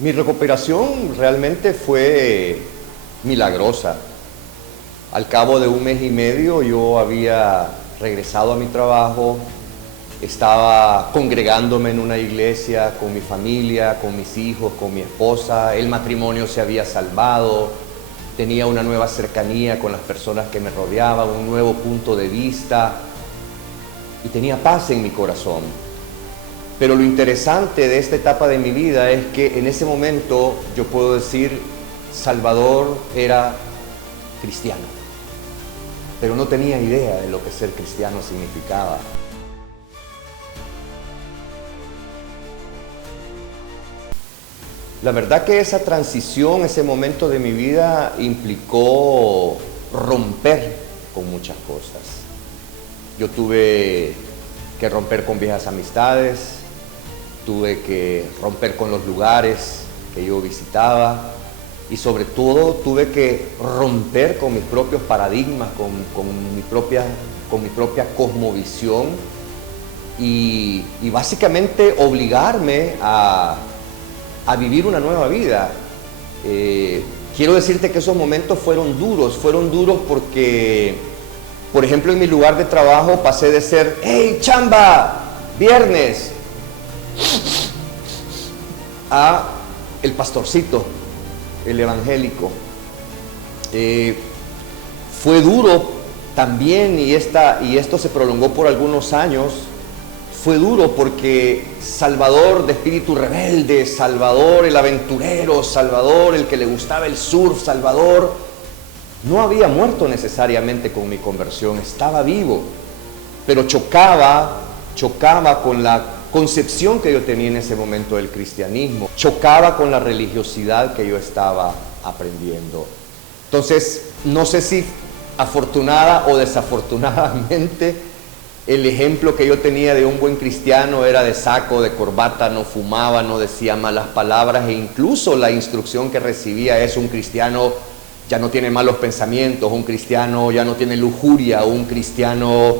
Mi recuperación realmente fue milagrosa. Al cabo de un mes y medio yo había regresado a mi trabajo, estaba congregándome en una iglesia con mi familia, con mis hijos, con mi esposa. El matrimonio se había salvado, tenía una nueva cercanía con las personas que me rodeaban, un nuevo punto de vista y tenía paz en mi corazón. Pero lo interesante de esta etapa de mi vida es que en ese momento yo puedo decir, Salvador era cristiano, pero no tenía idea de lo que ser cristiano significaba. La verdad que esa transición, ese momento de mi vida implicó romper con muchas cosas. Yo tuve que romper con viejas amistades, tuve que romper con los lugares que yo visitaba y sobre todo tuve que romper con mis propios paradigmas, con mi propia cosmovisión y básicamente obligarme a vivir una nueva vida. Quiero decirte que esos momentos fueron duros porque, por ejemplo, en mi lugar de trabajo pasé de ser, ¡hey, chamba! ¡Viernes! A el pastorcito, el evangélico. Fue duro también y esto se prolongó por algunos años. Fue duro porque Salvador de espíritu rebelde, Salvador el aventurero, Salvador el que le gustaba el surf, Salvador no había muerto necesariamente con mi conversión, estaba vivo, pero chocaba con la concepción que yo tenía en ese momento del cristianismo, chocaba con la religiosidad que yo estaba aprendiendo. Entonces, no sé si afortunada o desafortunadamente, el ejemplo que yo tenía de un buen cristiano era de saco, de corbata, no fumaba, no decía malas palabras e incluso la instrucción que recibía es: un cristiano ya no tiene malos pensamientos, un cristiano ya no tiene lujuria, un cristiano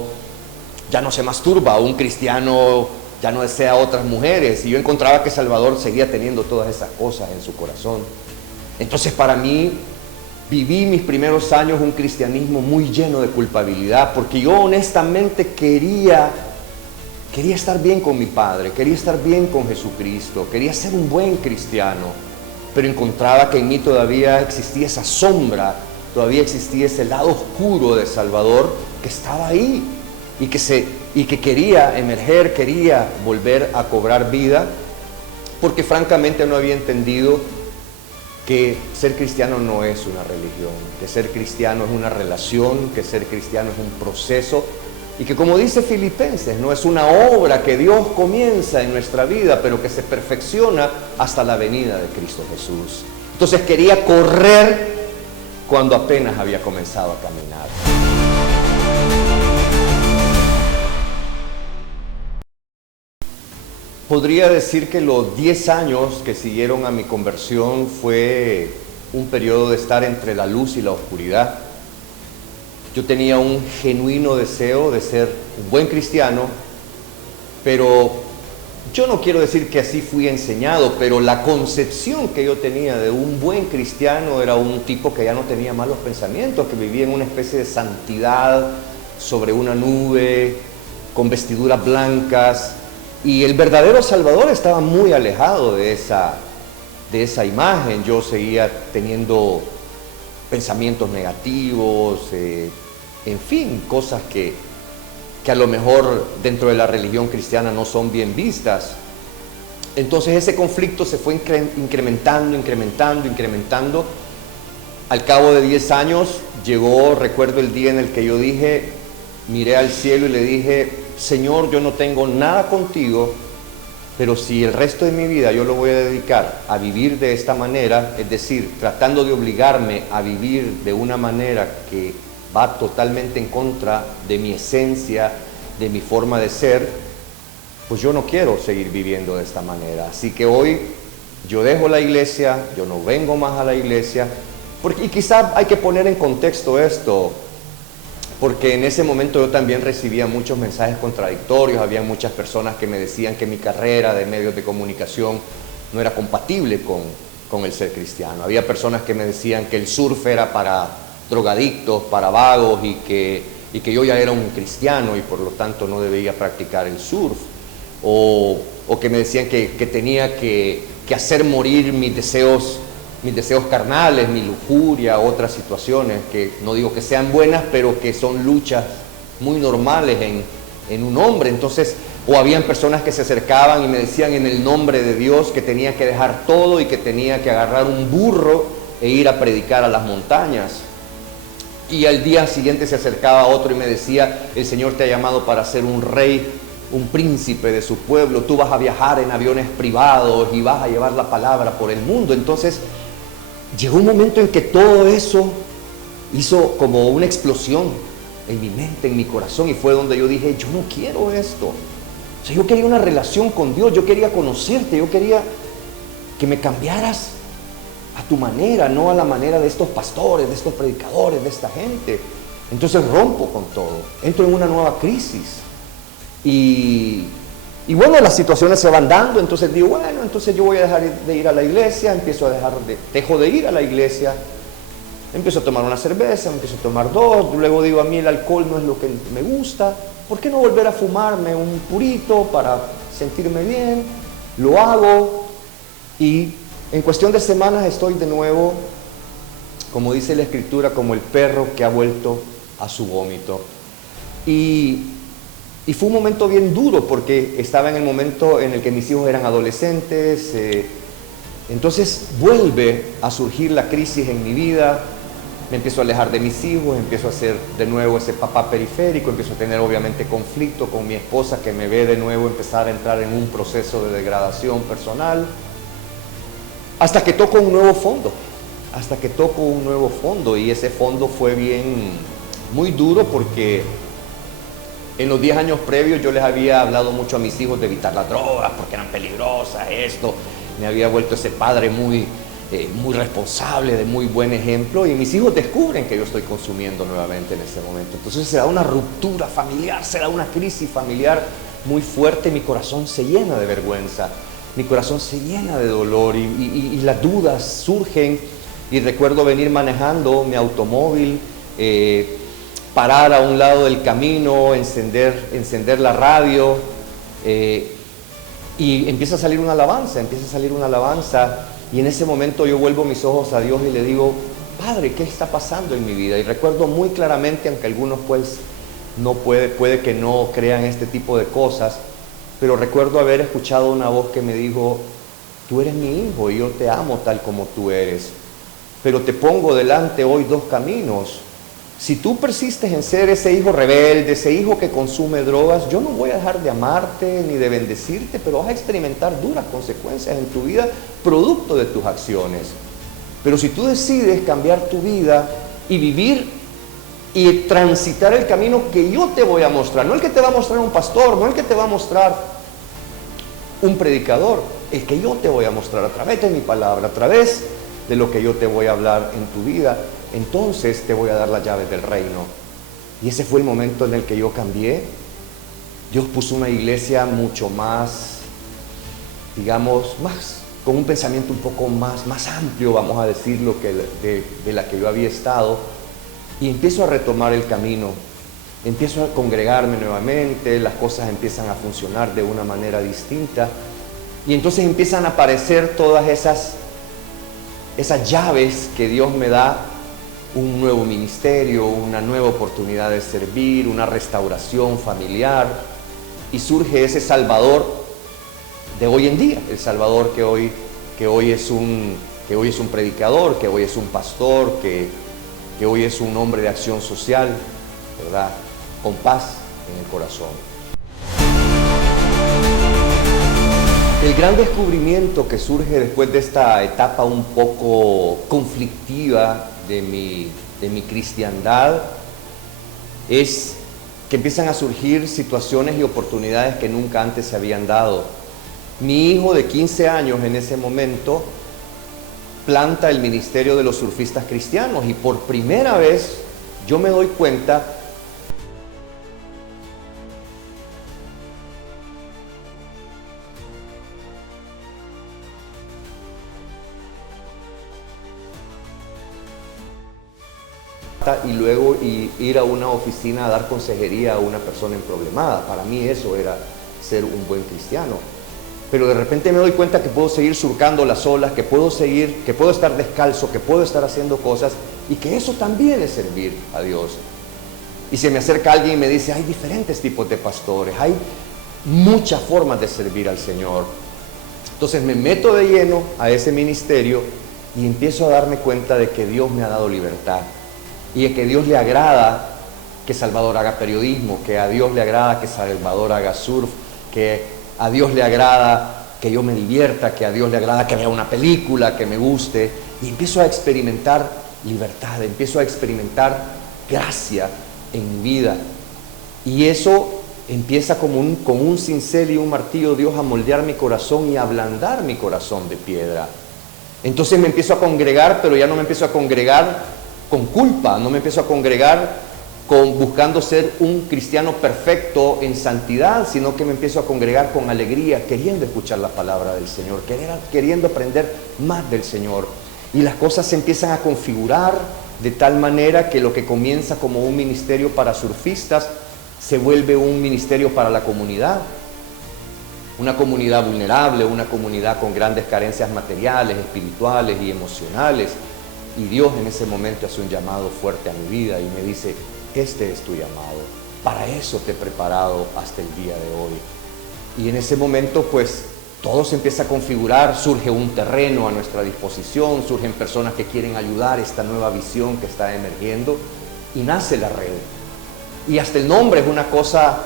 ya no se masturba, un cristiano ya no desea a otras mujeres. Y yo encontraba que Salvador seguía teniendo todas esas cosas en su corazón. Entonces, para mí, viví mis primeros años un cristianismo muy lleno de culpabilidad, porque yo honestamente quería estar bien con mi Padre, quería estar bien con Jesucristo, quería ser un buen cristiano, pero encontraba que en mí todavía existía esa sombra, todavía existía ese lado oscuro de Salvador que estaba ahí y que quería emerger, quería volver a cobrar vida, porque francamente no había entendido que ser cristiano no es una religión, que ser cristiano es una relación, que ser cristiano es un proceso y que, como dice Filipenses, no es una obra que Dios comienza en nuestra vida, pero que se perfecciona hasta la venida de Cristo Jesús. Entonces quería correr cuando apenas había comenzado a caminar. Podría decir que los 10 años que siguieron a mi conversión fue un periodo de estar entre la luz y la oscuridad. Yo tenía un genuino deseo de ser un buen cristiano, pero yo no quiero decir que así fui enseñado, pero la concepción que yo tenía de un buen cristiano era un tipo que ya no tenía malos pensamientos, que vivía en una especie de santidad sobre una nube, con vestiduras blancas. Y el verdadero Salvador estaba muy alejado de esa imagen. Yo seguía teniendo pensamientos negativos, en fin, cosas que a lo mejor dentro de la religión cristiana no son bien vistas. Entonces ese conflicto se fue incrementando. Al cabo de 10 años llegó, recuerdo el día en el que yo miré al cielo y le dije: Señor, yo no tengo nada contigo, pero si el resto de mi vida yo lo voy a dedicar a vivir de esta manera, es decir, tratando de obligarme a vivir de una manera que va totalmente en contra de mi esencia, de mi forma de ser, pues yo no quiero seguir viviendo de esta manera. Así que hoy yo dejo la iglesia, yo no vengo más a la iglesia, y quizás hay que poner en contexto esto, porque en ese momento yo también recibía muchos mensajes contradictorios. Había muchas personas que me decían que mi carrera de medios de comunicación no era compatible con el ser cristiano. Había personas que me decían que el surf era para drogadictos, para vagos, y que yo ya era un cristiano y por lo tanto no debía practicar el surf. O que me decían que tenía que hacer morir mis deseos carnales, mi lujuria, otras situaciones que no digo que sean buenas, pero que son luchas muy normales en un hombre. Entonces, o habían personas que se acercaban y me decían en el nombre de Dios que tenía que dejar todo y que tenía que agarrar un burro e ir a predicar a las montañas. Y al día siguiente se acercaba otro y me decía, el Señor te ha llamado para ser un rey, un príncipe de su pueblo, tú vas a viajar en aviones privados y vas a llevar la palabra por el mundo. Entonces, llegó un momento en que todo eso hizo como una explosión en mi mente, en mi corazón, y fue donde yo dije, yo no quiero esto. O sea, yo quería una relación con Dios, yo quería conocerte, yo quería que me cambiaras a tu manera, no a la manera de estos pastores, de estos predicadores, de esta gente. Entonces rompo con todo, entro en una nueva crisis. Y bueno, las situaciones se van dando, entonces digo, bueno, entonces yo voy a dejar de ir a la iglesia, dejo de ir a la iglesia, empiezo a tomar una cerveza, empiezo a tomar dos, luego digo, a mí el alcohol no es lo que me gusta, ¿por qué no volver a fumarme un purito para sentirme bien? Lo hago y en cuestión de semanas estoy de nuevo, como dice la Escritura, como el perro que ha vuelto a su vómito. Y fue un momento bien duro porque estaba en el momento en el que mis hijos eran adolescentes, entonces vuelve a surgir la crisis en mi vida, me empiezo a alejar de mis hijos, empiezo a ser de nuevo ese papá periférico, empiezo a tener obviamente conflicto con mi esposa que me ve de nuevo empezar a entrar en un proceso de degradación personal, hasta que toco un nuevo fondo, y ese fondo fue muy duro porque en los 10 años previos yo les había hablado mucho a mis hijos de evitar las drogas porque eran peligrosas, me había vuelto ese padre muy responsable, de muy buen ejemplo, y mis hijos descubren que yo estoy consumiendo nuevamente en ese momento. Entonces se da una ruptura familiar, se da una crisis familiar muy fuerte, mi corazón se llena de vergüenza, mi corazón se llena de dolor y las dudas surgen, y recuerdo venir manejando mi automóvil, parar a un lado del camino, encender la radio, y empieza a salir una alabanza, y en ese momento yo vuelvo mis ojos a Dios y le digo, Padre, ¿qué está pasando en mi vida? Y recuerdo muy claramente, aunque algunos pues puede que no crean este tipo de cosas, pero recuerdo haber escuchado una voz que me dijo, tú eres mi hijo y yo te amo tal como tú eres, pero te pongo delante hoy dos caminos. Si tú persistes en ser ese hijo rebelde, ese hijo que consume drogas, yo no voy a dejar de amarte ni de bendecirte, pero vas a experimentar duras consecuencias en tu vida producto de tus acciones. Pero si tú decides cambiar tu vida y vivir y transitar el camino que yo te voy a mostrar, no el que te va a mostrar un pastor, no el que te va a mostrar un predicador, el que yo te voy a mostrar a través de mi palabra, a través de lo que yo te voy a hablar en tu vida, entonces te voy a dar las llaves del reino. Y ese fue el momento en el que yo cambié. Dios puso una iglesia mucho más, digamos, con un pensamiento un poco más amplio, vamos a decirlo, que de la que yo había estado. Y empiezo a retomar el camino, empiezo a congregarme nuevamente, las cosas empiezan a funcionar de una manera distinta. Y entonces empiezan a aparecer todas esas llaves que Dios me da, un nuevo ministerio, una nueva oportunidad de servir, una restauración familiar, y surge ese Salvador de hoy en día, el Salvador que hoy es un predicador, que hoy es un pastor, que hoy es un hombre de acción social, ¿verdad? Con paz en el corazón. El gran descubrimiento que surge después de esta etapa un poco conflictiva de mi cristiandad es que empiezan a surgir situaciones y oportunidades que nunca antes se habían dado. Mi hijo de 15 años en ese momento planta el ministerio de los surfistas cristianos y por primera vez yo me doy cuenta corbata y luego ir a una oficina a dar consejería a una persona emproblemada. Para mí eso era ser un buen cristiano. Pero de repente me doy cuenta que puedo seguir surcando las olas, que puedo estar descalzo, que puedo estar haciendo cosas y que eso también es servir a Dios. Y se me acerca alguien y me dice, hay diferentes tipos de pastores, hay muchas formas de servir al Señor. Entonces me meto de lleno a ese ministerio y empiezo a darme cuenta de que Dios me ha dado libertad y de que a Dios le agrada que Salvador haga periodismo, que a Dios le agrada que Salvador haga surf, que a Dios le agrada que yo me divierta, que a Dios le agrada que vea una película, que me guste, y empiezo a experimentar libertad, empiezo a experimentar gracia en mi vida. Y eso empieza con un cincel y un martillo Dios a moldear mi corazón y a ablandar mi corazón de piedra. Entonces me empiezo a congregar, pero ya no me empiezo a congregar con culpa, no me empiezo a congregar buscando ser un cristiano perfecto en santidad, sino que me empiezo a congregar con alegría, queriendo escuchar la palabra del Señor, queriendo aprender más del Señor. Y las cosas se empiezan a configurar de tal manera que lo que comienza como un ministerio para surfistas se vuelve un ministerio para la comunidad. Una comunidad vulnerable, una comunidad con grandes carencias materiales, espirituales y emocionales. Y Dios en ese momento hace un llamado fuerte a mi vida y me dice, este es tu llamado, para eso te he preparado hasta el día de hoy. Y en ese momento pues todo se empieza a configurar, surge un terreno a nuestra disposición, surgen personas que quieren ayudar a esta nueva visión que está emergiendo y nace la red. Y hasta el nombre es una cosa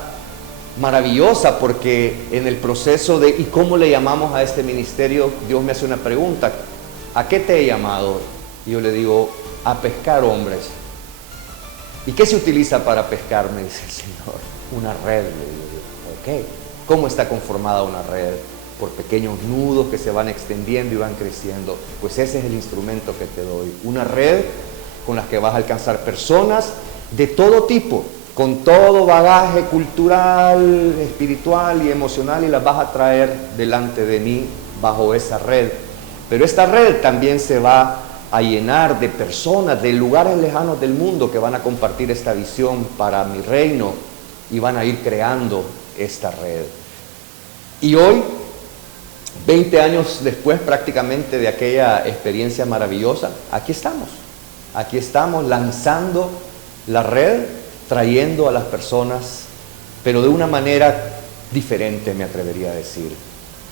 maravillosa porque en el proceso de ¿y cómo le llamamos a este ministerio? Dios me hace una pregunta, ¿a qué te he llamado? Y yo le digo, a pescar hombres. ¿Y qué se utiliza para pescar? Me dice el Señor, una red. Le digo, ok, ¿cómo está conformada una red? Por pequeños nudos que se van extendiendo y van creciendo. Pues ese es el instrumento que te doy, una red con la que vas a alcanzar personas de todo tipo, con todo bagaje cultural, espiritual y emocional, y las vas a traer delante de mí bajo esa red. Pero esta red también se va a llenar de personas de lugares lejanos del mundo que van a compartir esta visión para mi reino y van a ir creando esta red. Y hoy, 20 años después prácticamente de aquella experiencia maravillosa, aquí estamos lanzando la red, trayendo a las personas, pero de una manera diferente, me atrevería a decir.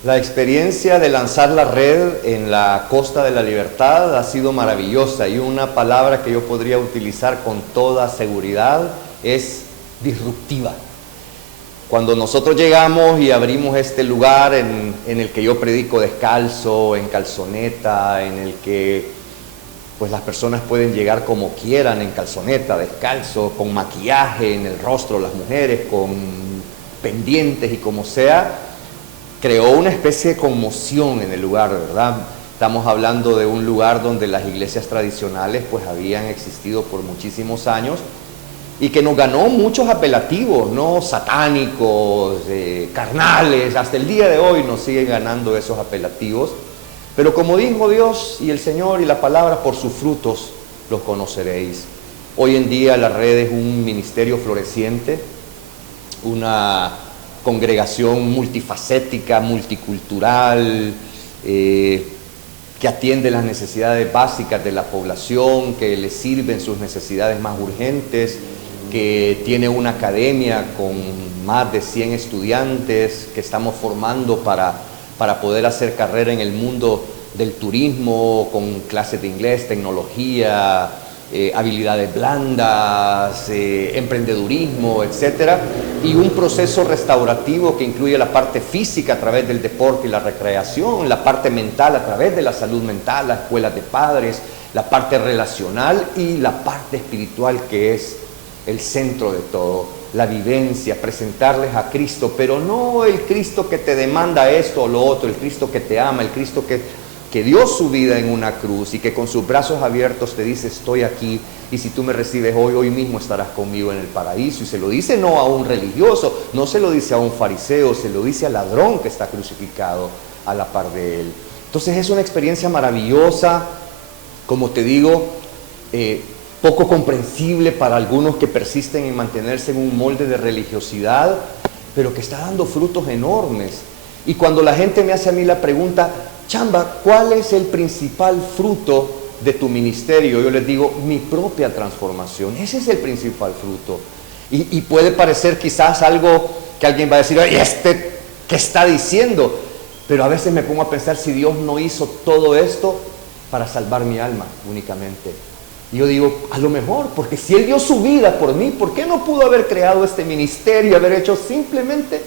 La experiencia de lanzar la red en la Costa de la Libertad ha sido maravillosa y una palabra que yo podría utilizar con toda seguridad es disruptiva. Cuando nosotros llegamos y abrimos este lugar en el que yo predico descalzo, en calzoneta, en el que pues las personas pueden llegar como quieran, en calzoneta, descalzo, con maquillaje en el rostro, las mujeres, con pendientes y como sea, creó una especie de conmoción en el lugar, ¿verdad? Estamos hablando de un lugar donde las iglesias tradicionales pues habían existido por muchísimos años y que nos ganó muchos apelativos, ¿no? Satánicos, carnales, hasta el día de hoy nos siguen ganando esos apelativos. Pero como dijo Dios y el Señor y la palabra, por sus frutos los conoceréis. Hoy en día la red es un ministerio floreciente, una congregación multifacética, multicultural, que atiende las necesidades básicas de la población, que le sirven sus necesidades más urgentes, que tiene una academia con más de 100 estudiantes que estamos formando para poder hacer carrera en el mundo del turismo, con clases de inglés, tecnología, habilidades blandas, emprendedurismo, etcétera, y un proceso restaurativo que incluye la parte física a través del deporte y la recreación, la parte mental a través de la salud mental, las escuelas de padres, la parte relacional y la parte espiritual que es el centro de todo, la vivencia, presentarles a Cristo, pero no el Cristo que te demanda esto o lo otro, el Cristo que te ama, el Cristo que dio su vida en una cruz y que con sus brazos abiertos te dice estoy aquí y si tú me recibes hoy mismo estarás conmigo en el paraíso. Y se lo dice no a un religioso, no se lo dice a un fariseo, se lo dice al ladrón que está crucificado a la par de él. Entonces es una experiencia maravillosa, como te digo, poco comprensible para algunos que persisten en mantenerse en un molde de religiosidad, pero que está dando frutos enormes. Y cuando la gente me hace a mí la pregunta, Chamba, ¿cuál es el principal fruto de tu ministerio? Yo les digo, mi propia transformación. Ese es el principal fruto. Y puede parecer quizás algo que alguien va a decir, oye, ¿qué está diciendo? Pero a veces me pongo a pensar si Dios no hizo todo esto para salvar mi alma únicamente. Y yo digo, a lo mejor, porque si Él dio su vida por mí, ¿por qué no pudo haber creado este ministerio y haber hecho simplemente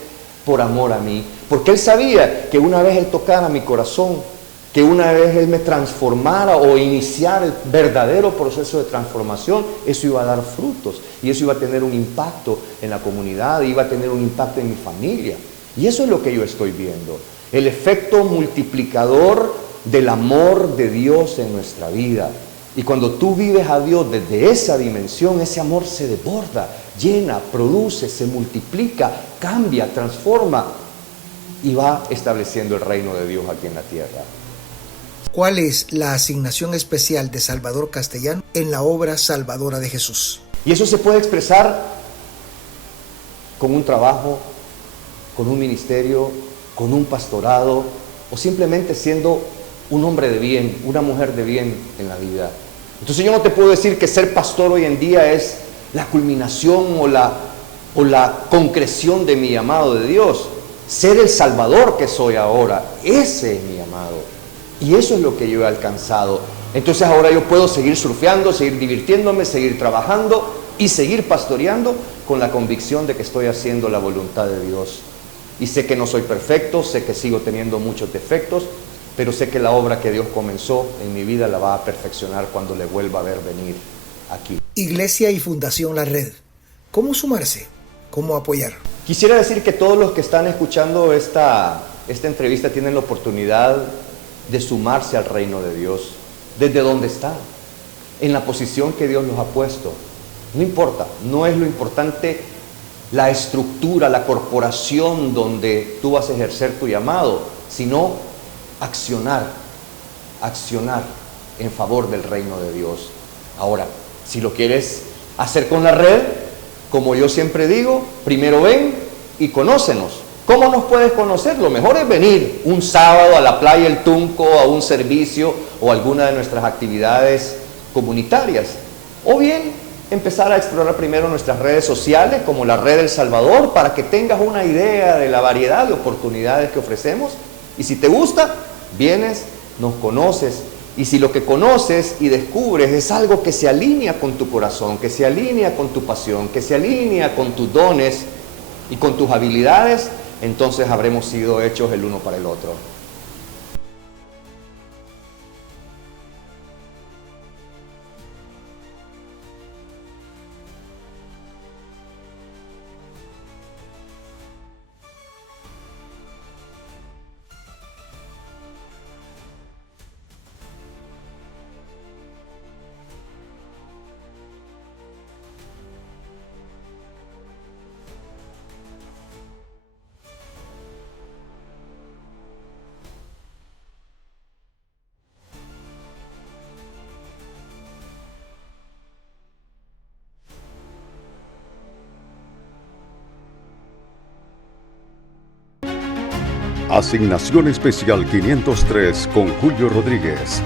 por amor a mí? Porque Él sabía que una vez Él tocara mi corazón, que una vez Él me transformara o iniciara el verdadero proceso de transformación, eso iba a dar frutos y eso iba a tener un impacto en la comunidad, iba a tener un impacto en mi familia. Y eso es lo que yo estoy viendo, el efecto multiplicador del amor de Dios en nuestra vida. Y cuando tú vives a Dios desde esa dimensión, ese amor se desborda, llena, produce, se multiplica, cambia, transforma y va estableciendo el reino de Dios aquí en la tierra. ¿Cuál es la asignación especial de Salvador Castellano en la obra salvadora de Jesús? Y eso se puede expresar con un trabajo, con un ministerio, con un pastorado o simplemente siendo un hombre de bien, una mujer de bien en la vida. Entonces yo no te puedo decir que ser pastor hoy en día es la culminación o la concreción de mi llamado de Dios. Ser el Salvador que soy ahora, ese es mi llamado. Y eso es lo que yo he alcanzado. Entonces ahora yo puedo seguir surfeando, seguir divirtiéndome, seguir trabajando y seguir pastoreando con la convicción de que estoy haciendo la voluntad de Dios. Y sé que no soy perfecto, sé que sigo teniendo muchos defectos, pero sé que la obra que Dios comenzó en mi vida la va a perfeccionar cuando le vuelva a ver venir aquí. Iglesia y Fundación La Red. ¿Cómo sumarse? ¿Cómo apoyar? Quisiera decir que todos los que están escuchando esta entrevista tienen la oportunidad de sumarse al reino de Dios, desde donde están, en la posición que Dios los ha puesto. No importa, no es lo importante la estructura, la corporación donde tú vas a ejercer tu llamado, sino accionar en favor del reino de Dios. Ahora, si lo quieres hacer con la red, como yo siempre digo, primero ven y conócenos. ¿Cómo nos puedes conocer? Lo mejor es venir un sábado a la playa El Tunco, a un servicio o alguna de nuestras actividades comunitarias. O bien empezar a explorar primero nuestras redes sociales, como la Red El Salvador, para que tengas una idea de la variedad de oportunidades que ofrecemos. Y si te gusta, vienes, nos conoces. Y si lo que conoces y descubres es algo que se alinea con tu corazón, que se alinea con tu pasión, que se alinea con tus dones y con tus habilidades, entonces habremos sido hechos el uno para el otro. Asignación Especial 503 con Julio Rodríguez.